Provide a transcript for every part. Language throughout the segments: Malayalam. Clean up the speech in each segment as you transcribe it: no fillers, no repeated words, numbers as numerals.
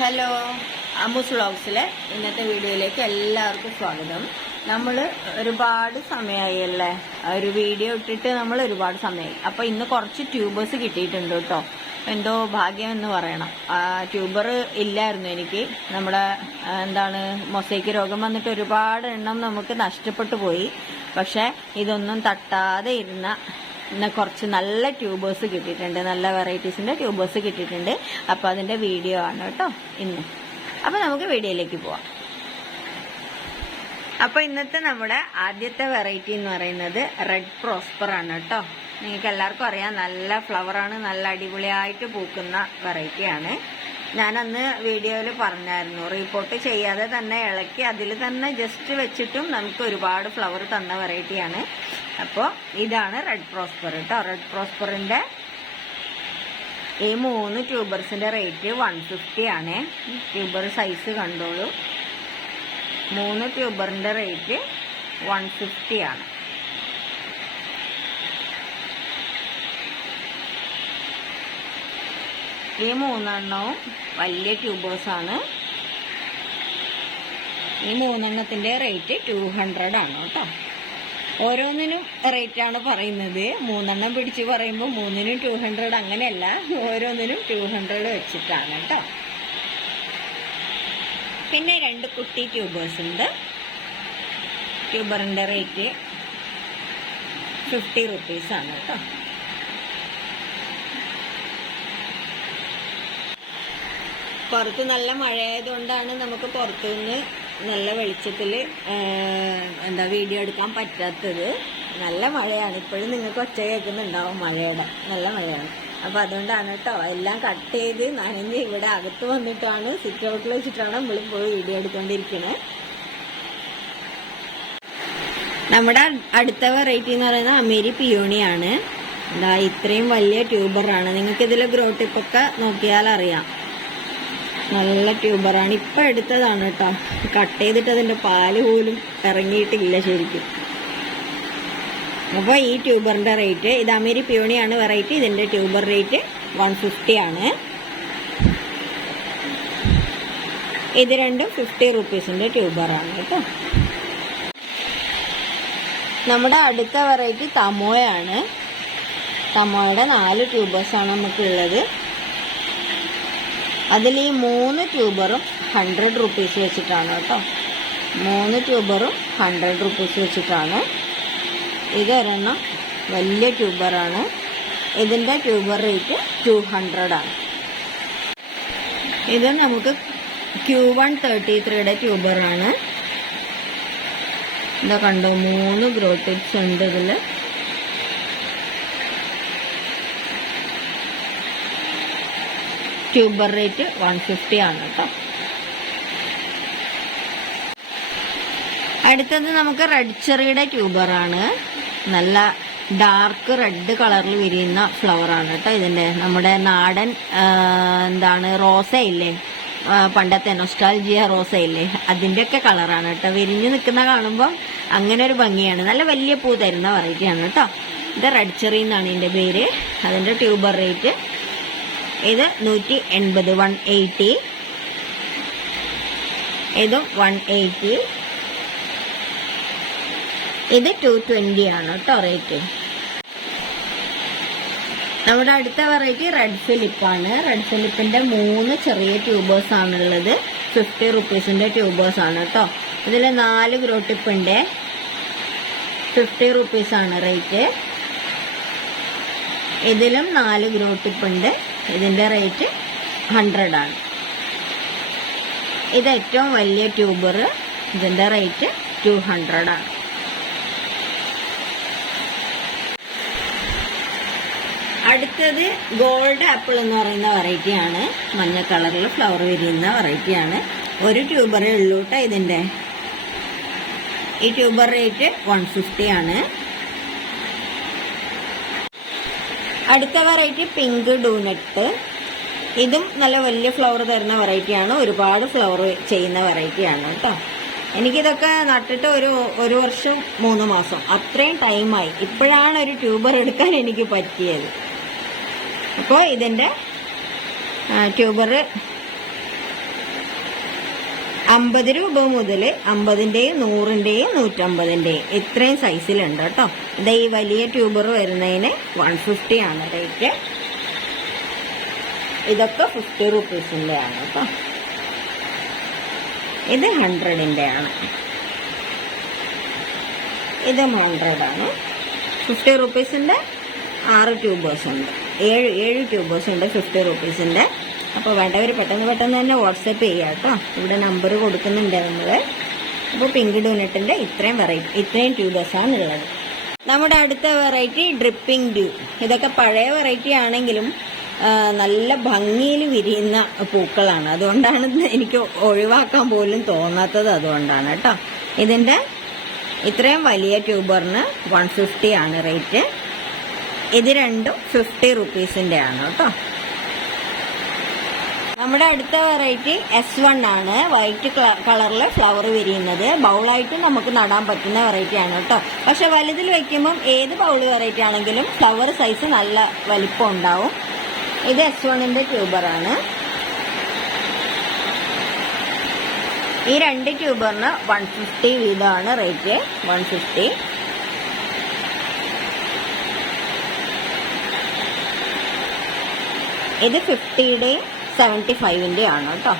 ഹലോ, അമ്മൂസ് വ്ളോഗ്സിലെ ഇന്നത്തെ വീഡിയോയിലേക്ക് എല്ലാവർക്കും സ്വാഗതം. നമ്മൾ ഒരുപാട് സമയമായല്ലേ ഒരു വീഡിയോ ഇട്ടിട്ട്, നമ്മൾ ഒരുപാട് സമയമായി. അപ്പോൾ ഇന്ന് കുറച്ച് ട്യൂബേഴ്സ് കിട്ടിയിട്ടുണ്ട് കേട്ടോ. എന്തോ ഭാഗ്യം എന്ന് പറയണം. ട്യൂബർ ഇല്ലായിരുന്നു എനിക്ക്. നമ്മുടെ മൊസൈക്ക് രോഗം വന്നിട്ട് ഒരുപാട് എണ്ണം നമുക്ക് നഷ്ടപ്പെട്ടു പോയി. പക്ഷെ ഇതൊന്നും തട്ടാതെ ഇരുന്ന കുറച്ച് നല്ല ട്യൂബേഴ്സ് കിട്ടിയിട്ടുണ്ട്, നല്ല വെറൈറ്റീസിന്റെ ട്യൂബേഴ്സ് കിട്ടിയിട്ടുണ്ട്. അപ്പോൾ അതിന്റെ വീഡിയോ ആണ് കേട്ടോ ഇന്ന്. അപ്പോൾ നമുക്ക് വീഡിയോയിലേക്ക് പോവാം. അപ്പോൾ ഇന്നത്തെ നമ്മുടെ ആദ്യത്തെ വെറൈറ്റി എന്ന് പറയുന്നത് റെഡ് പ്രോസ്പർ ആണ് കേട്ടോ. നിങ്ങൾക്ക് എല്ലാവർക്കും അറിയാം, നല്ല ഫ്ലവറാണ്, നല്ല അടിപൊളിയായിട്ട് പൂക്കുന്ന വെറൈറ്റിയാണ്. ഞാൻ അന്ന് വീഡിയോയിൽ പറഞ്ഞായിരുന്നു, റിപ്പോർട്ട് ചെയ്യാതെ തന്നെ ഇളക്കി അതിൽ തന്നെ ജസ്റ്റ് വെച്ചിട്ടും നമുക്ക് ഒരുപാട് ഫ്ലവർ തന്ന വെറൈറ്റിയാണ്. അപ്പോൾ ഇതാണ് റെഡ് പ്രോസ്പർ കേട്ടോ. റെഡ് പ്രോസ്പറിന്റെ ഈ 3 ട്യൂബേഴ്സിന്റെ റേറ്റ് 150 ആണ്. ട്യൂബർ സൈസ് കണ്ടോളൂ. 3 ട്യൂബറിന്റെ റേറ്റ് 150 ആണ്. ഈ 3 എണ്ണവും വലിയ ട്യൂബേഴ്സാണ്. ഈ 3 എണ്ണത്തിന്റെ റേറ്റ് 200 ആണ് കേട്ടോ. ഓരോന്നിനും റേറ്റാണ് പറയുന്നത്. 3 എണ്ണം പിടിച്ച് പറയുമ്പോൾ 3നും 200 അങ്ങനെയല്ല, ഓരോന്നിനും 200 വെച്ചിട്ടാണ് കേട്ടോ. പിന്നെ 2 കുട്ടി ട്യൂബേഴ്സ് ഉണ്ട്. ട്യൂബറിന്റെ റേറ്റ് 50 റുപ്പീസ് ആണ് കേട്ടോ. പുറത്ത് നല്ല മഴയായതുകൊണ്ടാണ് നമുക്ക് പുറത്തുനിന്ന് നല്ല വെളിച്ചത്തിൽ വീഡിയോ എടുക്കാൻ പറ്റാത്തത്. നല്ല മഴയാണ്. ഇപ്പോഴും നിങ്ങൾക്ക് ഒച്ച കേൾക്കുന്നുണ്ടാവും മഴയുടെ. നല്ല മഴയാണ്. അപ്പോൾ അതുകൊണ്ടാണ് കേട്ടോ എല്ലാം കട്ട് ചെയ്ത് നനഞ്ഞ് ഇവിടെ അകത്ത് വന്നിട്ടാണ്, സിറ്റ് ഔട്ടിൽ വെച്ചിട്ടാണ് നമ്മൾ പോയി വീഡിയോ എടുക്കൊണ്ടിരിക്കുന്നത്. നമ്മുടെ അടുത്ത വെറൈറ്റി എന്ന് പറയുന്നത് അമേരി പിയോണിയാണ്. ഇത്രയും വലിയ ട്യൂബറാണ്. നിങ്ങൾക്ക് ഇതിൽ ഗ്രോ ടിപ്പൊക്കെ നോക്കിയാൽ അറിയാം. നല്ല ട്യൂബറാണ്. ഇപ്പൊ എടുത്തതാണ് കേട്ടോ. കട്ട് ചെയ്തിട്ട് അതിന്റെ പാല് പോലും ഇറങ്ങിയിട്ടില്ല ശരിക്കും. അപ്പൊ ഈ ട്യൂബറിന്റെ റേറ്റ്, ഇത് അമേരി പിയോണിയാണ് വെറൈറ്റി. ഇതിന്റെ ട്യൂബർ റേറ്റ് 150 ആണ്. ഇത് രണ്ടും 50 റുപ്പീസിന്റെ ട്യൂബറാണ് കേട്ടോ. നമ്മുടെ അടുത്ത വെറൈറ്റി തമോയാണ്. തമോയുടെ 4 ട്യൂബേഴ്സാണ് നമുക്കുള്ളത്. അതിൽ ഈ 3 ട്യൂബറും 100 റുപ്പീസ് വെച്ചിട്ടാണ് കേട്ടോ. 3 ട്യൂബറും 100 റുപ്പീസ് വെച്ചിട്ടാണ്. ഇതൊരെണ്ണം വലിയ ട്യൂബറാണ്. ഇതിന്റെ ട്യൂബർ റേറ്റ് 200 ആണ്. ഇത് നമുക്ക് Q133യുടെ ട്യൂബറാണ്. ഇതാ കണ്ടോ, 3 ഗ്രോ ടിപ്സ് ഉണ്ട് ഇതില്. ട്യൂബർ റേറ്റ് 150 ആണ് കേട്ടോ. അടുത്തത് നമുക്ക് റെഡ് ചെറിയുടെ ട്യൂബറാണ്. നല്ല ഡാർക്ക് റെഡ് കളറിൽ വിരിയുന്ന ഫ്ലവർ ആണ് കേട്ടോ ഇതിന്റെ. നമ്മുടെ നാടൻ റോസ ഇല്ലേ, പണ്ടത്തെ നൊസ്റ്റാൾജിയ റോസ ഇല്ലേ, അതിന്റെയൊക്കെ കളറാണ് കേട്ടോ. വിരിഞ്ഞു നിൽക്കുന്ന കാണുമ്പോൾ അങ്ങനെ ഒരു ഭംഗിയാണ്. നല്ല വലിയ പൂ തരുന്ന വെറൈറ്റിയാണ് കേട്ടോ. ഇത് റെഡ് ചെറി എന്നാണ് ഇതിന്റെ പേര്. അതിന്റെ ട്യൂബർ റേറ്റ് ഇത് 180, 180. ഇതും 180. ഇത് 220 ആണ് കേട്ടോ റേറ്റ്. നമ്മുടെ അടുത്ത വെറൈറ്റി റെഡ് ഫിലിപ്പാണ്. റെഡ് ഫിലിപ്പിന്റെ 3 ചെറിയ ട്യൂബേഴ്സ് ആണുള്ളത്. 50 റുപ്പീസിന്റെ ട്യൂബേഴ്സ് ആണ് കേട്ടോ. ഇതിൽ 4 ഗ്രോ ടിപ്പ് ഉണ്ട്. 50 റുപ്പീസ് ആണ് റേറ്റ്. ഇതിലും 4 ഗ്രോ ടിപ്പ് ഉണ്ട്. ഇതിന്റെ റേറ്റ് 100 ആണ്. ഇത് ഏറ്റവും വലിയ ട്യൂബർ. ഇതിന്റെ റേറ്റ് 200 ആണ്. അടുത്തത് ഗോൾഡ് ആപ്പിൾ എന്ന് പറയുന്ന വെറൈറ്റിയാണ്. മഞ്ഞ കളറിൽ ഫ്ലവർ വിരിയുന്ന വെറൈറ്റിയാണ്. 1 ട്യൂബറേ ഉള്ളൂ കേട്ടോ ഇതിന്റെ. ഈ ട്യൂബർ റേറ്റ് 150 ആണ്. അടുത്ത വെറൈറ്റി പിങ്ക് ഡൂനട്ട്. ഇതും നല്ല വലിയ ഫ്ലവർ തരുന്ന വെറൈറ്റിയാണ്. ഒരുപാട് ഫ്ലവർ ചെയ്യുന്ന വെറൈറ്റിയാണ് കേട്ടോ. എനിക്കിതൊക്കെ നട്ടിട്ട് ഒരു വർഷം 3 മാസം അത്രയും ടൈമായി. ഇപ്പോഴാണ് ഒരു ട്യൂബർ എടുക്കാൻ എനിക്ക് പറ്റിയത്. അപ്പോൾ ഇതിന്റെ ട്യൂബർ 50 രൂപ മുതൽ 50-ന്റെയും 100-ന്റെയും 150-ന്റെയും ഇത്രയും സൈസിലുണ്ട് കേട്ടോ. ഇത് ഈ വലിയ ട്യൂബർ വരുന്നതിന് 150 ആണ് റേറ്റ്. ഇതൊക്കെ 50 റുപ്പീസിൻ്റെ ആണ് കേട്ടോ. ഇത് 100-ന്റെ ആണ്. ഇത് 100 ആണ്. 50 റുപ്പീസിൻ്റെ 6 ട്യൂബേഴ്സ് ഉണ്ട്. 7 ട്യൂബേഴ്സ് ഉണ്ട് 50 റുപ്പീസിൻ്റെ. അപ്പോൾ വേണ്ടവർ പെട്ടെന്ന് തന്നെ വാട്സപ്പ് ചെയ്യുക കേട്ടോ. ഇവിടെ നമ്പർ കൊടുക്കുന്നുണ്ട് നമ്മൾ. അപ്പോൾ പിങ്ക് ഡൂനട്ടിൻ്റെ ഇത്രയും ട്യൂബേഴ്സാണ് ഉള്ളത്. നമ്മുടെ അടുത്ത വെറൈറ്റി ഡ്രിപ്പിംഗ് ട്യൂബ്. ഇതൊക്കെ പഴയ വെറൈറ്റി ആണെങ്കിലും നല്ല ഭംഗിയിൽ വിരിയുന്ന പൂക്കളാണ്. അതുകൊണ്ടാണ് എനിക്ക് ഒഴിവാക്കാൻ പോലും തോന്നാത്തത്. അതുകൊണ്ടാണ് കേട്ടോ. ഇതിൻ്റെ ഇത്രയും വലിയ ട്യൂബറിന് 150 ആണ് റേറ്റ്. ഇത് രണ്ടും 50 റുപ്പീസിൻ്റെ ആണ് കേട്ടോ. നമ്മുടെ അടുത്ത വെറൈറ്റി S1 ആണ്. വൈറ്റ് കളറിൽ ഫ്ലവർ വിരിയുന്നത്. ബൗളായിട്ട് നമുക്ക് നടാൻ പറ്റുന്ന വെറൈറ്റി ആണ് കേട്ടോ. പക്ഷെ വലുതിൽ വെക്കുമ്പം ഏത് ബൗൾ വെറൈറ്റി ആണെങ്കിലും ഫ്ലവർ സൈസ് നല്ല വലിപ്പം ഉണ്ടാവും. ഇത് S1-ന്റെ ട്യൂബറാണ്. ഈ 2 ട്യൂബറിന് 150 വീതമാണ് റേറ്റ്. 150. ഇത് 50-ന്റെയും 75-ന്റെ ആണ് കേട്ടോ.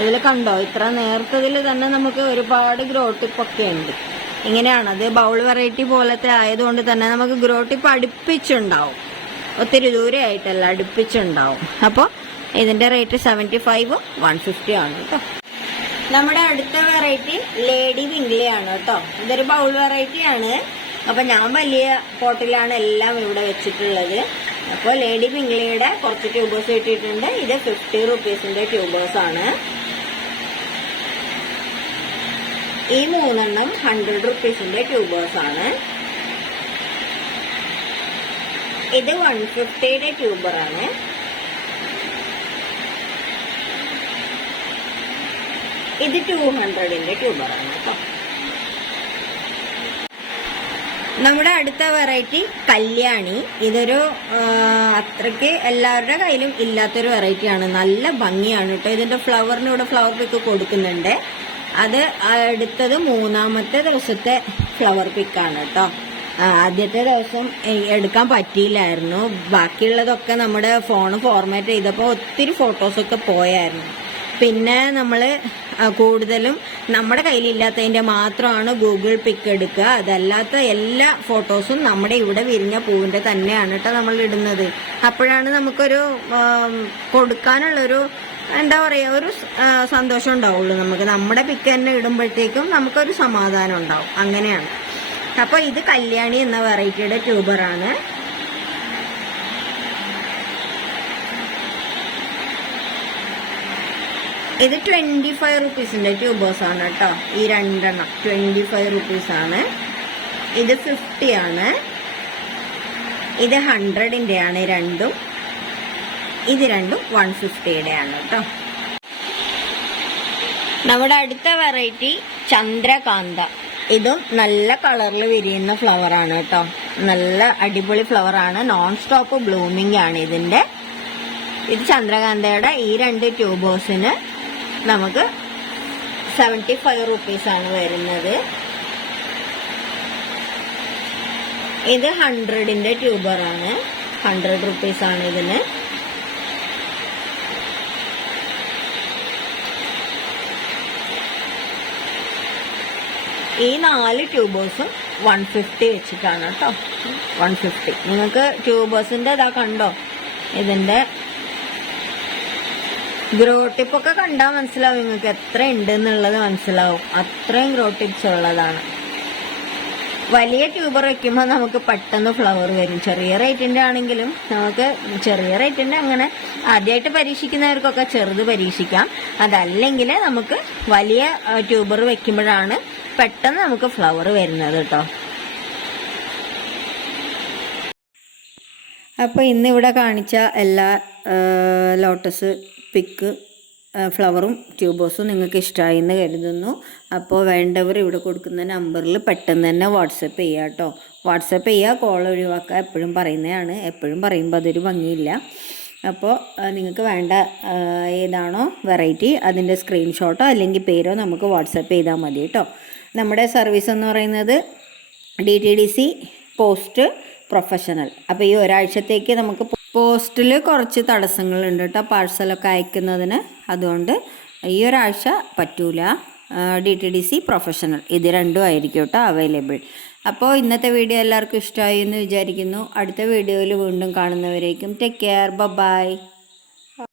ഇതിൽ കണ്ടോ, ഇത്ര നേർത്തതിൽ തന്നെ നമുക്ക് ഒരുപാട് ഗ്രോ ടിപ്പൊക്കെ ഉണ്ട്. ഇങ്ങനെയാണത്. ബൗൾ വെറൈറ്റി പോലത്തെ ആയതുകൊണ്ട് തന്നെ നമുക്ക് ഗ്രോ ടിപ്പ് അടുപ്പിച്ചുണ്ടാവും. ഒത്തിരി ദൂരെയായിട്ടല്ല, അടുപ്പിച്ചുണ്ടാവും. അപ്പോൾ ഇതിൻ്റെ റേറ്റ് 75, 150 ആണ് കേട്ടോ. നമ്മുടെ അടുത്ത വെറൈറ്റി ലേഡി വിംഗ്ലി ആണ് കേട്ടോ. ഇതൊരു ബൗൾ വെറൈറ്റി ആണ്. അപ്പം ഞാൻ വലിയ പോട്ടിലാണ് എല്ലാം ഇവിടെ വെച്ചിട്ടുള്ളത്. അപ്പോൾ ലേഡി വിംഗ്ലിയുടെ കുറച്ച് ട്യൂബേഴ്സ് കിട്ടിയിട്ടുണ്ട്. ഇത് 50 റുപ്പീസിൻ്റെ ട്യൂബേഴ്സാണ്. ഈ 3 100 റുപ്പീസിൻ്റെ ട്യൂബേഴ്സാണ്. ഇത് 150-ന്റെ ട്യൂബറാണ്. ഇത് 200-ന്റെ ട്യൂബറാണ് കേട്ടോ. നമ്മുടെ അടുത്ത വെറൈറ്റി കല്യാണി. ഇതൊരു അത്രയ്ക്ക് എല്ലാവരുടെ കയ്യിലും ഇല്ലാത്തൊരു വെറൈറ്റിയാണ്. നല്ല ഭംഗിയാണ് കേട്ടോ. ഇതിന്റെ ഫ്ലവറിന് ഇവിടെ ഫ്ലവർ പിക്ക് കൊടുക്കുന്നുണ്ട്. അത് അടുത്തത് 3-ാമത്തെ ദിവസത്തെ ഫ്ലവർ പിക്കാണ് കേട്ടോ. ആദ്യത്തെ ദിവസം എടുക്കാൻ പറ്റിയില്ലായിരുന്നു. ബാക്കിയുള്ളതൊക്കെ നമ്മുടെ ഫോൺ ഫോർമാറ്റ് ചെയ്തപ്പോൾ ഒത്തിരി ഫോട്ടോസൊക്കെ പോയായിരുന്നു. പിന്നെ നമ്മൾ കൂടുതലും നമ്മുടെ കയ്യിലില്ലാത്തതിൻ്റെ മാത്രമാണ് ഗൂഗിൾ പിക്ക് എടുക്കുക. അതല്ലാത്ത എല്ലാ ഫോട്ടോസും നമ്മുടെ ഇവിടെ വിരിഞ്ഞ പൂവിൻ്റെ തന്നെയാണ് കേട്ടോ നമ്മൾ ഇടുന്നത്. അപ്പോഴാണ് നമുക്കൊരു കൊടുക്കാനുള്ളൊരു എന്താ പറയുക, ഒരു സന്തോഷം ഉണ്ടാവുള്ളൂ. നമുക്ക് നമ്മുടെ പിക്ക് തന്നെ ഇടുമ്പോഴത്തേക്കും നമുക്കൊരു സമാധാനം ഉണ്ടാവും. അങ്ങനെയാണ്. അപ്പോൾ ഇത് കല്യാണി എന്ന വെറൈറ്റിയുടെ ട്യൂബറാണ്. ഇത് 25 റുപ്പീസിൻ്റെ ട്യൂബേഴ്സാണ് കേട്ടോ. ഈ 2 25 റുപ്പീസാണ്. ഇത് 50 ആണ്. ഇത് 100-ന്റെ ആണ് രണ്ടും. ഇത് രണ്ടും 150-യുടെ ആണ് കേട്ടോ. നമ്മുടെ അടുത്ത വെറൈറ്റി ചന്ദ്രകാന്ത. ഇതും നല്ല കളറിൽ വിരിയുന്ന ഫ്ലവറാണ് കേട്ടോ. നല്ല അടിപൊളി ഫ്ലവറാണ്. നോൺ സ്റ്റോപ്പ് ബ്ലൂമിംഗ് ആണ് ഇതിൻ്റെ. ഇത് ചന്ദ്രകാന്തയുടെ ഈ 2 ട്യൂബേഴ്സിന് നമുക്ക് 75 റുപ്പീസാണ് വരുന്നത്. ഇത് 100-ന്റെ ട്യൂബറാണ്. 100 റുപ്പീസാണ് ഇതിന്. ഈ 4 ട്യൂബേഴ്സും 150 വെച്ചിട്ടാണ് കേട്ടോ. 150. നിങ്ങൾക്ക് ട്യൂബേഴ്സിന്റെ ഇതാ കണ്ടോ, ഇതിന്റെ ഗ്രോ ടിപ്പൊക്കെ കണ്ടാൽ മനസ്സിലാവും നിങ്ങൾക്ക് എത്ര ഉണ്ട് എന്നുള്ളത് മനസ്സിലാവും. അത്രയും ഗ്രോ ടിപ്സ് ഉള്ളതാണ്. വലിയ ട്യൂബർ വെക്കുമ്പോൾ നമുക്ക് പെട്ടെന്ന് ഫ്ലവർ വരും. ചെറിയ റേറ്റിന്റെ ആണെങ്കിലും നമുക്ക് ചെറിയ റേറ്റിന്റെ അങ്ങനെ ആദ്യമായിട്ട് പരീക്ഷിക്കുന്നവർക്കൊക്കെ ചെറുത് പരീക്ഷിക്കാം. അതല്ലെങ്കിൽ നമുക്ക് വലിയ ട്യൂബർ വെക്കുമ്പോഴാണ് പെട്ടെന്ന് നമുക്ക് ഫ്ലവർ വരുന്നത് കേട്ടോ. അപ്പോൾ ഇന്നിവിടെ കാണിച്ച എല്ലാ ലോട്ടസ് പിക്ക് ഫ്ലവറും ട്യൂബേഴ്സും നിങ്ങൾക്ക് ഇഷ്ടമായി എന്ന് കരുതുന്നു. അപ്പോൾ വേണ്ടവർ ഇവിടെ കൊടുക്കുന്ന നമ്പറിൽ പെട്ടെന്ന് തന്നെ വാട്സപ്പ് ചെയ്യുക കേട്ടോ. വാട്സപ്പ് ചെയ്യുക, കോൾ ഒഴിവാക്കുക എപ്പോഴും പറയുന്നതാണ്. എപ്പോഴും പറയുമ്പോൾ അതൊരു ഭംഗിയില്ല. അപ്പോൾ നിങ്ങൾക്ക് വേണ്ട ഏതാണോ വെറൈറ്റി അതിൻ്റെ സ്ക്രീൻഷോട്ടോ അല്ലെങ്കിൽ പേരോ നമുക്ക് വാട്സപ്പ് ചെയ്താൽ മതി കേട്ടോ. നമ്മുടെ സർവീസ് എന്ന് പറയുന്നത് DTDC പോസ്റ്റ് പ്രൊഫഷണൽ. അപ്പോൾ ഈ ഒരാഴ്ചത്തേക്ക് നമുക്ക് പോസ്റ്റിൽ കുറച്ച് തടസ്സങ്ങളുണ്ട് കേട്ടോ പാഴ്സലൊക്കെ അയക്കുന്നതിന്. അതുകൊണ്ട് ഈ ഒരാഴ്ച പറ്റൂല. DTDC പ്രൊഫഷണൽ ഇത് രണ്ടും ആയിരിക്കും കേട്ടോ അവൈലബിൾ. അപ്പോൾ ഇന്നത്തെ വീഡിയോ എല്ലാവർക്കും ഇഷ്ടമായി എന്ന് വിചാരിക്കുന്നു. അടുത്ത വീഡിയോയിൽ വീണ്ടും കാണുന്നവരേക്കും ടേക്ക് കെയർ, ബൈ.